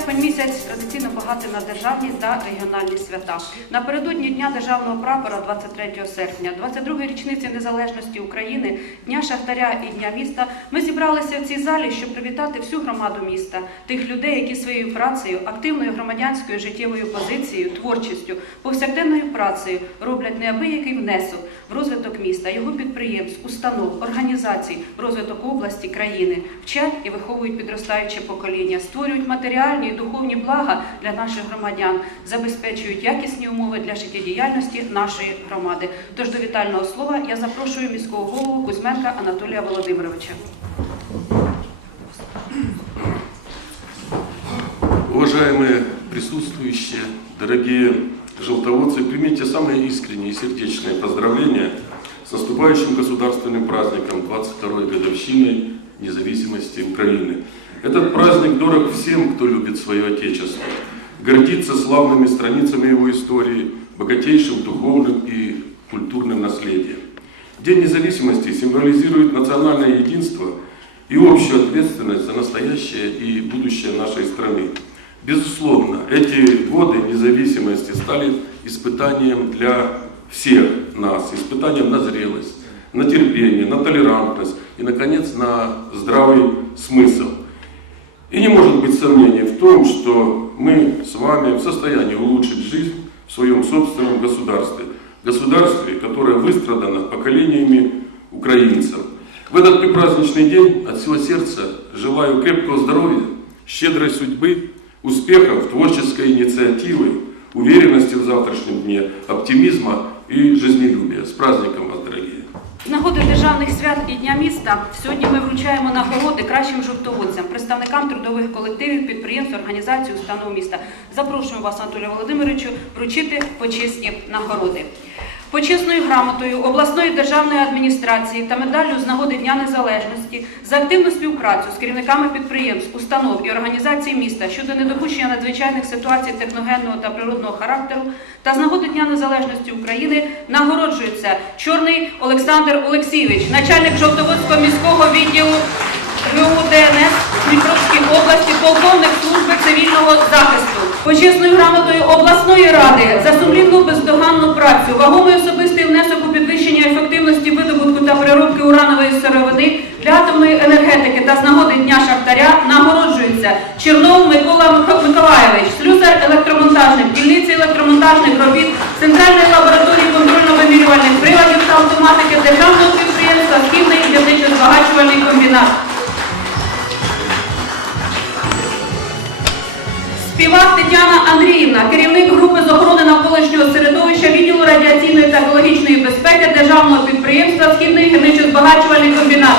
Серпень місяць традиційно багатий на державні та регіональні свята. Напередодні Дня державного прапора 23 серпня, 22-ї річниці незалежності України, Дня Шахтаря і Дня міста ми зібралися в цій залі, щоб привітати всю громаду міста, тих людей, які своєю працею, активною громадянською життєвою позицією, творчістю, повсякденною працею роблять неабиякий внесок в розвиток міста, його підприємств, установ, організацій, розвиток області, країни, вчать і виховують підростаюче покоління, створюють матеріальні і духовні блага для наших громадян, забезпечують якісні умови для життєдіяльності нашої громади. Тож до вітального слова я запрошую міського голову Кузьменка Анатолія Володимировича. Уважаемые присутствующие, дорогие желтоводцы, примите самые искренние и сердечные поздравления с наступающим государственным праздником 22-й годовщиной независимости Украины. Этот праздник дорог всем, кто любит свое Отечество, гордится славными страницами его истории, богатейшим духовным и культурным наследием. День независимости символизирует национальное единство и общую ответственность за настоящее и будущее нашей страны. Безусловно, эти годы независимости стали испытанием для всех нас, испытанием на зрелость, на терпение, на толерантность и, наконец, на здравый смысл. И не может быть сомнений в том, что мы с вами в состоянии улучшить жизнь в своем собственном государстве. Государстве, которое выстрадано поколениями украинцев. В этот предпраздничный день от всего сердца желаю крепкого здоровья, щедрой судьбы, успехов, творческой инициативы, уверенности в завтрашнем дне, оптимизма и жизнелюбия. С праздником вас! З нагоди державних свят і Дня міста сьогодні ми вручаємо нагороди кращим жовтоводцям, представникам трудових колективів, підприємств, організацій, установ міста. Запрошуємо вас, Анатолію Володимировичу, вручити почесні нагороди. Почесною грамотою обласної державної адміністрації та медаллю з нагоди Дня Незалежності за активну співпрацю з керівниками підприємств, установ і організацій міста щодо недопущення надзвичайних ситуацій техногенного та природного характеру та з нагоди Дня Незалежності України нагороджується Чорний Олександр Олексійович, начальник Жовтоводського міського відділу ГУ ДНС Дніпровській області, полковник служби цивільного захисту. Почесною грамотою обласної ради за сумлінну бездоганну працю, вагомий особистий внесок у підвищення ефективності видобутку та переробки уранової сировини для атомної енергетики та з нагоди Дня Шахтаря нагороджується Чернов Микола Миколаєвич, слюсар електромонтажник, дільниці електромонтажних робіт Центральної лабораторії контрольно-вимірювальних приладів та автоматики Державного підприємства Східний гірничо-збагачувальний комбінат. Співак Тетяна Андріївна, керівник групи з охорони навколишнього середовища відділу радіаційної та екологічної безпеки Державного підприємства Східний гірничо-збагачувальний комбінат.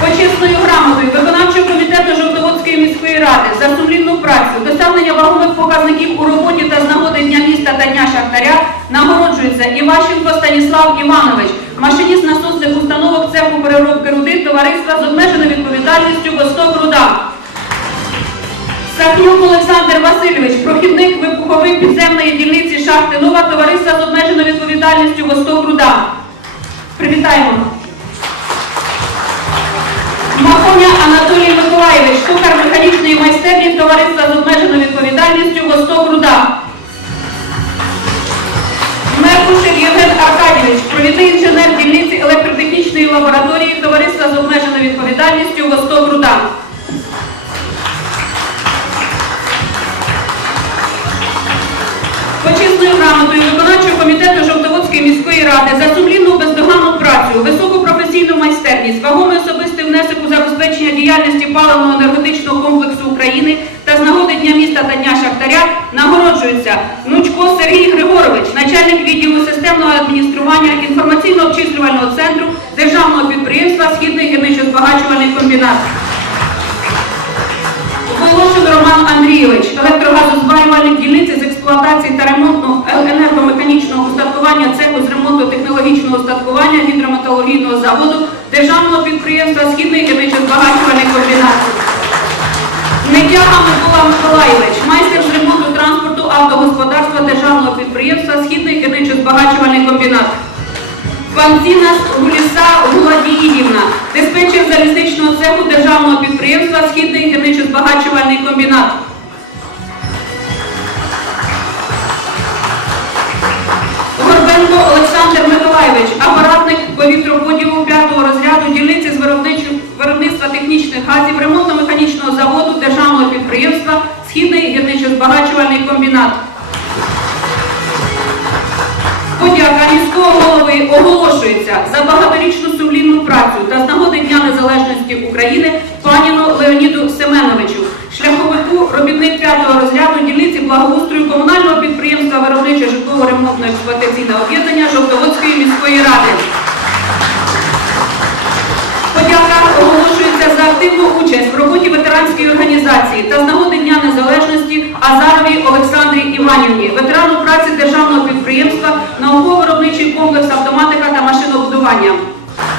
Почесною грамотою виконавчого комітету Жовтоводської міської ради за сумлінну працю, досягнення вагомих показників у роботі та з нагоди Дня міста та Дня Шахтаря нагороджується Іващенко Станіслав Іванович, машиніст насосних установок цеху переробки руди товариства з обмеженою відповідальністю «Восток Руда». Сахнюк Олександр Васильович, прохідник вибухової підземної дільниці шахти Нова товариства з обмеженою відповідальністю «Восток Руда». Привітаємо! Махоня Анатолій Миколаєвич, кухар механічної майстерні товариства з обмеженою відповідальністю «Восток Руда». Меркушев Євген Аркадійович, інженер дільниці електротехнічної лабораторії товариства з обмеженою відповідальністю «Восток Руда». Почесною грамотою виконавчого комітету Жовтоводської міської ради за сумлінну бездоганну працю, високу професійну майстерність, вагомий особистий внесок у забезпечення діяльності паливно-енергетичного комплексу України та з нагоди Дня міста та Дня Шахтаря нагороджується Нучко Сергій Григорович, начальник відділу системного адміністрування інформаційно-обчислювального центру Державного підприємства Східний гірничо-збагачувальний комбінат. Волошин Роман Андрійович, електрогазозварювальник дільниці з експлуатації та ремонту енергомеханічного устаткування цеху з ремонту технологічного устаткування гідрометалургійного заводу Державного підприємства Східний гірничо-збагачувальний комбінат. Недяга Микола Миколаєвич, майстер з ремонту транспорту автогосподарства Державного підприємства Східний гірничо-збагачувальний комбінат. Панцінас Гуліса Гуладіївна, диспетчер залізничного цеху державного підприємства Східний гірничо-збагачувальний комбінат. Горбенко Олександр Миколайович, апаратник повітроподілу 5 розряду дільниці з виробничу- виробництва технічних газів ремонтно-механічного заводу державного підприємства Східний гірничо-збагачувальний комбінат. Подяка міського голови оголошується за багаторічну сумлінну працю та з нагоди Дня Незалежності України паніну Леоніду Семеновичу, шляховику робітник 5 розряду дільниці благоустрою комунального підприємства виробниче житлово-ремонтно-експлуатаційне об'єднання Жовтоводської міської ради. Подяка оголошується за активну участь в роботі ветеранської організації та з нагоди Дня Незалежності Азаровій Олександрі Іванівні, ветерану праці державного підприємства, науково-виробничий комплекс автоматика та машинобудування.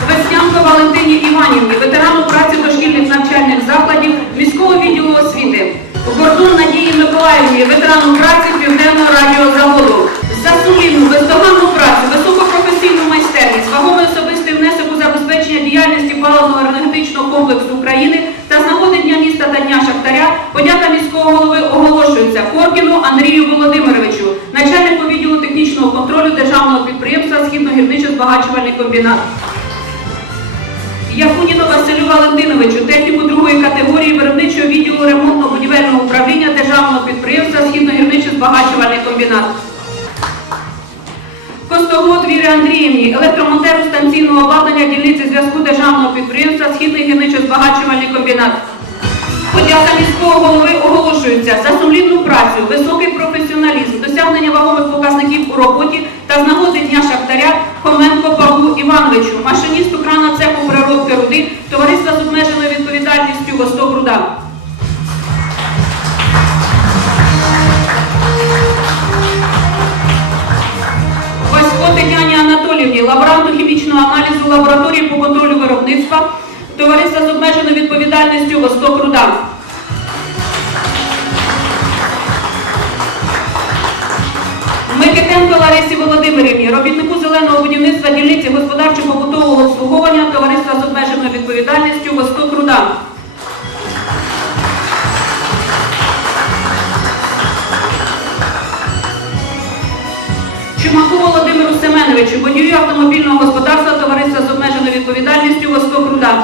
Веснянко Валентині Іванівні, ветерану праці дошкільних навчальних закладів міського відділу освіти. Гордун Надії Миколаївні, ветерану праці Південного радіозаводу. За сумлінну, бездоганну працю, високопрофесійну паливно-енергетичного комплексу України та з нагоди Дня міста та Дня Шахтаря подяка міського голови оголошується Коркіну Андрію Володимировичу, начальнику відділу технічного контролю державного підприємства Східно-гірничо-збагачувальний комбінат. Якуніну Василю Валентиновичу, техніку другої категорії виробничого відділу ремонтно-будівельного управління державного підприємства Східно-гірничо-збагачувальний комбінат. Андріївні, електромонтеру станційного обладнання дільниці зв'язку державного підприємства Східний гірничо-збагачувальний комбінат. Подяка міського голови оголошується за сумлінну працю, високий професіоналізм, досягнення вагомих показників у роботі та з нагоди Дня Шахтаря Хоменко Павлу Івановичу, машиністу крана цеху переробки руди, товариства з обмеженою відповідальністю Восток Руда. Васько Тетяні Анатоліївні, лаборанту хімічного аналізу лабораторії по контролю виробництва, товариства з обмеженою відповідальністю Восток Руда. Микитенко Ларисі Володимирівні, робітнику зеленого будівництва дільниці господарчо-побутового обслуговування товариства з обмеженою відповідальністю Восток Руда. Чумаку Володимиру Семеновичу, водію автомобільного господарства товариства з обмеженою відповідальністю Восток Руда.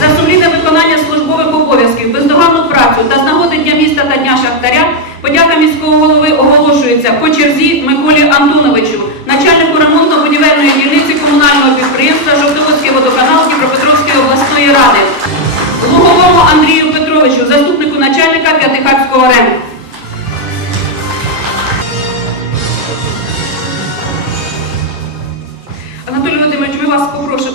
За сумлінне виконання службових обов'язків, бездоганну працю та з нагоди Дня міста та Дня Шахтаря подяка міського голови оголошується по черзі Миколі Антоновичу, начальнику ремонтно-будівельної дільниці комунального підприємства Жовтоводський водоканал Дніпропетровської обласної ради. Луговому Андрію Петровичу, заступнику начальника П'ятихатського РЕМ. Вас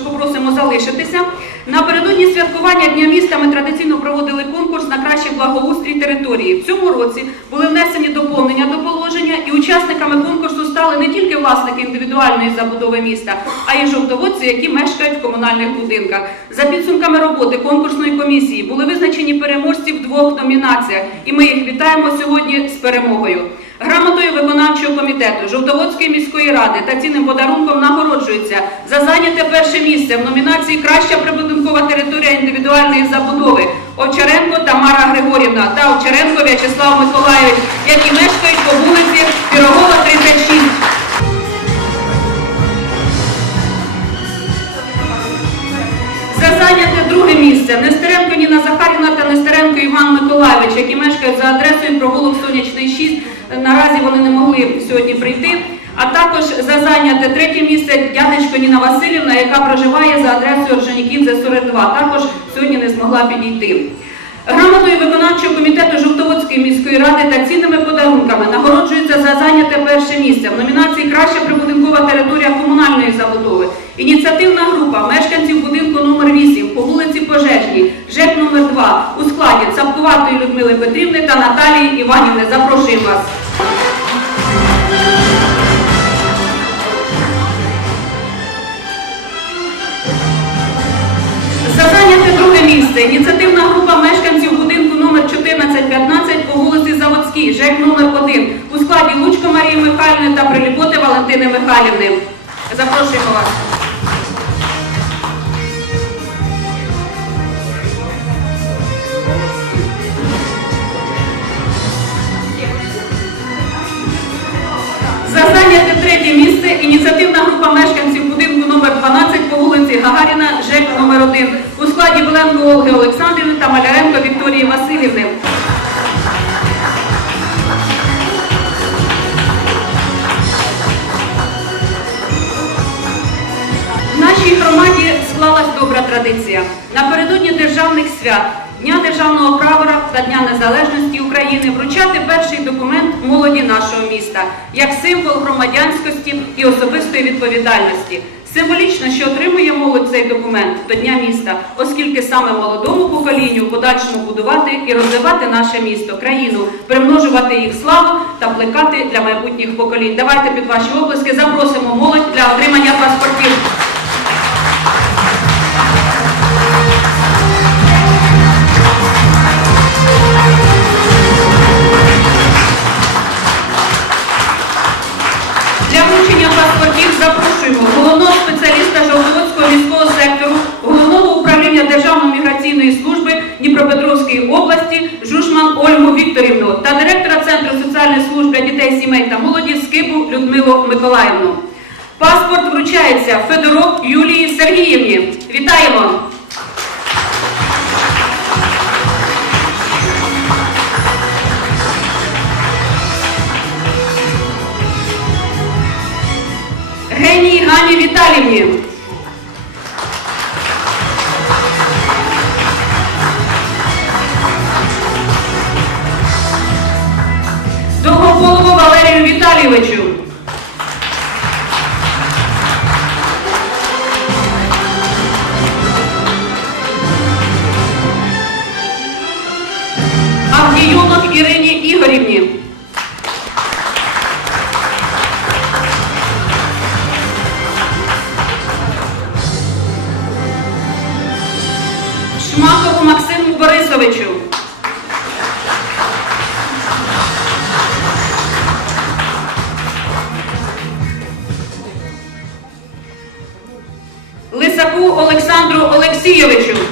попросимо залишитися. Напередодні святкування Дня міста ми традиційно проводили конкурс на кращий благоустрій території. В цьому році були внесені доповнення до положення, і учасниками конкурсу стали не тільки власники індивідуальної забудови міста, а й жовтоводці, які мешкають в комунальних будинках. За підсумками роботи конкурсної комісії були визначені переможці в двох номінаціях, і ми їх вітаємо сьогодні з перемогою. Грамотою виконавчого комітету Жовтоводської міської ради та цінним подарунком нагороджується за зайняте перше місце в номінації Краща прибудинкова територія індивідуальної забудови Овчаренко Тамара Григорівна та Овчаренко В'ячеслав Миколаївич, які мешкають по вулиці Пірогова, 36. За зайняте друге місце Нестеренко Ніна Захарівна та Нестеренко Іван Миколайович, які мешкають за адресою провулок Сонячний 6. Наразі вони не могли сьогодні прийти. А також за зайняте третє місце дядечко Ніна Васильівна, яка проживає за адресою Орджонікідзе 42. Також сьогодні не змогла підійти. Грамотою виконавчого комітету Жовтоводської міської ради та цінними подарунками нагороджується за зайняте перше місце в номінації Краща прибудинкова територія комунальної забудови. Ініціативна група мешканців будинку номер 8 по вулиці Пожежній, ЖЕК номер 2 у складі Цапкуватої Людмили Петрівни та Наталії Іванівни. Запрошуємо вас. За зайняте друге місце ініціативна група мешканців будинку номер 1415 по вулиці Заводській, ЖЕК номер 1 у складі Лучко Марії Михайлівни та Приліпоти Валентини Михайлівни. Запрошуємо вас. Беленко Ольги Олександрівни та Маляренко Вікторії Васильівни. В нашій громаді склалась добра традиція. Напередодні державних свят, Дня державного прапора та Дня Незалежності України вручати перший документ молоді нашого міста як символ громадянськості і особистої відповідальності. Символічно, що отримує молодь цей документ до Дня міста, оскільки саме молодому поколінню подальшому будувати і розвивати наше місто, країну, примножувати їх славу та плекати для майбутніх поколінь. Давайте під ваші оплески запросимо молодь для отримання паспортів. Для вручення паспортів запрошуємо головного Державної служби Дніпропетровської області Жушман Ольгу Вікторівну та директора Центру соціальної служби дітей, сімей та молоді Скибу Людмилу Миколаївну. Паспорт вручається Федорок Юлії Сергіївні. Вітаємо! Генії Гані Віталівні. Валерію Віталійовичу. Авдіюнок Ірині Ігорівні. Шмакову Максиму Борисовичу. Олексійовичу.